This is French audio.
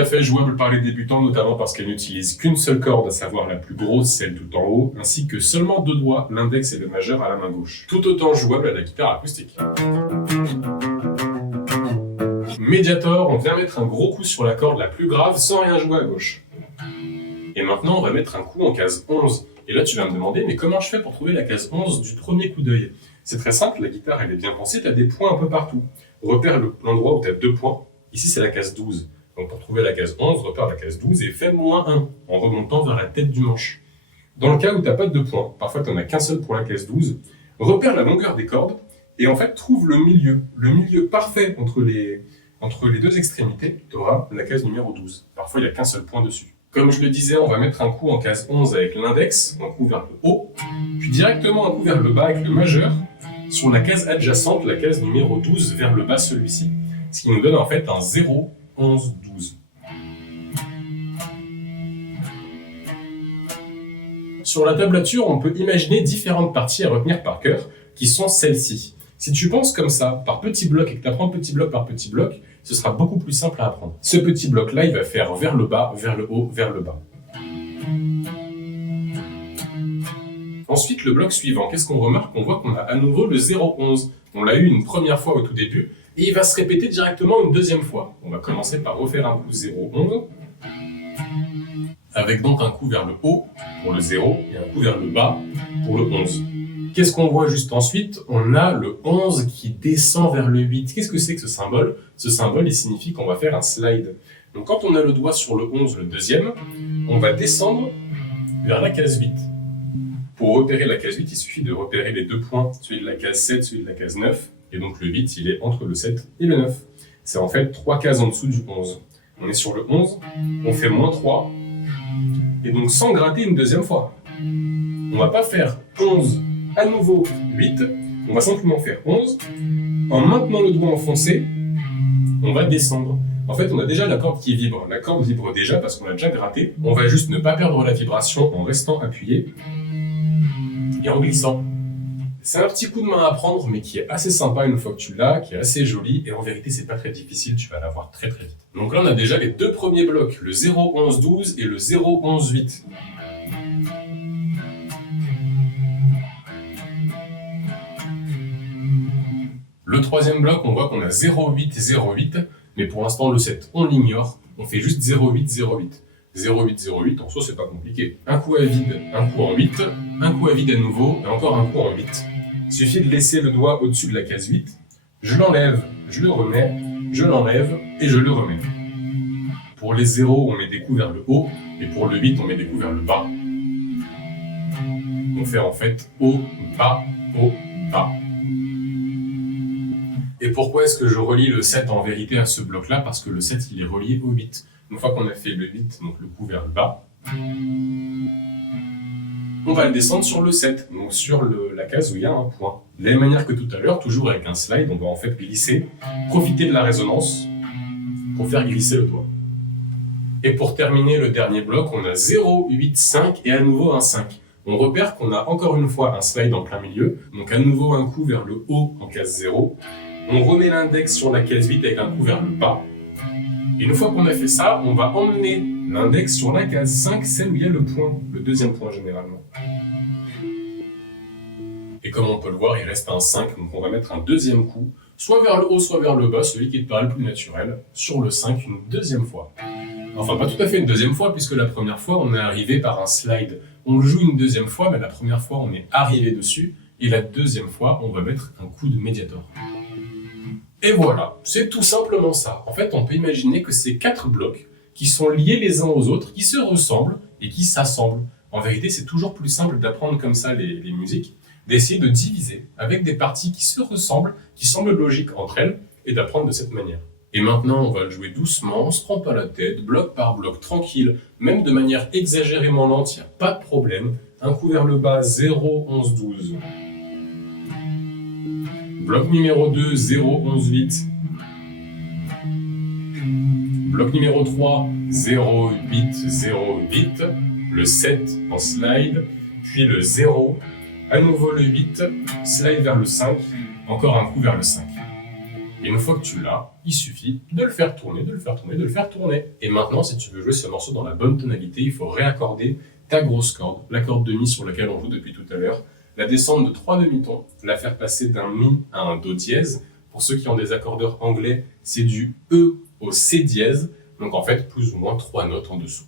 à fait jouable par les débutants, notamment parce qu'elle n'utilise qu'une seule corde, à savoir la plus grosse, celle tout en haut, ainsi que seulement 2 doigts, l'index et le majeur à la main gauche. Tout autant jouable à la guitare acoustique. Mediator, on vient mettre un gros coup sur la corde la plus grave sans rien jouer à gauche. Et maintenant, on va mettre un coup en case 11. Et là, tu vas me demander, mais comment je fais pour trouver la case 11 du premier coup d'œil? C'est très simple, la guitare, elle est bien pensée, tu as des points un peu partout. Repère l'endroit où tu as 2 points. Ici, c'est la case 12. Donc, pour trouver la case 11, repère la case 12 et fais -1 en remontant vers la tête du manche. Dans le cas où tu n'as pas de 2 points, parfois tu n'en as qu'un seul pour la case 12, repère la longueur des cordes et en fait, trouve le milieu parfait entre les 2 extrémités, tu auras la case numéro 12. Parfois, il n'y a qu'un seul point dessus. Comme je le disais, on va mettre un coup en case 11 avec l'index, un coup vers le haut, puis directement un coup vers le bas avec le majeur, sur la case adjacente, la case numéro 12, vers le bas celui-ci, ce qui nous donne en fait un 0, 11, 12. Sur la tablature, on peut imaginer différentes parties à retenir par cœur, qui sont celles-ci. Si tu penses comme ça, par petits blocs, et que tu apprends petit bloc par petit bloc, ce sera beaucoup plus simple à apprendre. Ce petit bloc-là, il va faire vers le bas, vers le haut, vers le bas. Ensuite, le bloc suivant, qu'est-ce qu'on remarque? On voit qu'on a à nouveau le 0,11. On l'a eu une première fois au tout début, et il va se répéter directement une deuxième fois. On va commencer par refaire un coup 0,11, avec donc un coup vers le haut pour le 0, et un coup vers le bas pour le 11. Qu'est-ce qu'on voit juste ensuite? On a le 11 qui descend vers le 8. Qu'est-ce que c'est que ce symbole? Ce symbole, il signifie qu'on va faire un slide. Donc quand on a le doigt sur le 11, le deuxième, on va descendre vers la case 8. Pour repérer la case 8, il suffit de repérer les 2 points, celui de la case 7, celui de la case 9. Et donc le 8, il est entre le 7 et le 9. C'est en fait 3 cases en dessous du 11. On est sur le 11, on fait -3, et donc sans gratter une deuxième fois. On va pas faire 11, à nouveau 8, on va simplement faire 11. En maintenant le doigt enfoncé, on va descendre. En fait, on a déjà la corde qui vibre. La corde vibre déjà parce qu'on l'a déjà gratté. On va juste ne pas perdre la vibration en restant appuyé et en glissant. C'est un petit coup de main à prendre, mais qui est assez sympa une fois que tu l'as, qui est assez joli, et en vérité, c'est pas très difficile, tu vas l'avoir très très vite. Donc là, on a déjà les 2 premiers blocs, le 0, 11, 12 et le 0, 11, 8. Le troisième bloc, on voit qu'on a 0, 8, 0, 8, mais pour l'instant, le 7, on l'ignore, on fait juste 0, 8, 0, 8. 0, 8, 0, 8, en soi, c'est pas compliqué. Un coup à vide, un coup en 8, un coup à vide à nouveau, et encore un coup en 8. Il suffit de laisser le doigt au-dessus de la case 8, je l'enlève, je le remets, je l'enlève, et je le remets. Pour les 0, on met des coups vers le haut, et pour le 8, on met des coups vers le bas. On fait en fait haut, bas, haut, bas. Et pourquoi est-ce que je relie le 7 en vérité à ce bloc-là? Parce que le 7, il est relié au 8. Une fois qu'on a fait le 8, donc le coup vers le bas, on va le descendre sur le 7, donc sur la case où il y a un point. De la même manière que tout à l'heure, toujours avec un slide, on va en fait glisser, profiter de la résonance pour faire glisser le doigt. Et pour terminer le dernier bloc, on a 0, 8, 5 et à nouveau un 5. On repère qu'on a encore une fois un slide en plein milieu, donc à nouveau un coup vers le haut en case 0. On remet l'index sur la case 8 avec un coup vers le bas. Et une fois qu'on a fait ça, on va emmener l'index sur la case 5, celle où il y a le point, le deuxième point généralement. Et comme on peut le voir, il reste un 5, donc on va mettre un deuxième coup, soit vers le haut, soit vers le bas, celui qui te paraît le plus naturel, sur le 5 une deuxième fois. Enfin, pas tout à fait une deuxième fois, puisque la première fois, on est arrivé par un slide. On le joue une deuxième fois, mais la première fois, on est arrivé dessus, et la deuxième fois, on va mettre un coup de Mediator. Et voilà, c'est tout simplement ça. En fait, on peut imaginer que ces 4 blocs qui sont liés les uns aux autres, qui se ressemblent et qui s'assemblent. En vérité, c'est toujours plus simple d'apprendre comme ça les musiques, d'essayer de diviser avec des parties qui se ressemblent, qui semblent logiques entre elles, et d'apprendre de cette manière. Et maintenant, on va le jouer doucement, on ne se prend pas la tête, bloc par bloc, tranquille, même de manière exagérément lente, il n'y a pas de problème. Un coup vers le bas, 0, 11, 12. Bloc numéro 2, 0, 11, 8. Bloc numéro 3, 0, 8, 0, 8. Le 7 en slide, puis le 0. À nouveau le 8, slide vers le 5. Encore un coup vers le 5. Et une fois que tu l'as, il suffit de le faire tourner, de le faire tourner, de le faire tourner. Et maintenant, si tu veux jouer ce morceau dans la bonne tonalité, il faut réaccorder ta grosse corde, la corde de mi sur laquelle on joue depuis tout à l'heure, la descendre de 3 demi-tons, la faire passer d'un mi à un do dièse. Pour ceux qui ont des accordeurs anglais, c'est du E au C dièse, donc en fait plus ou moins 3 notes en dessous.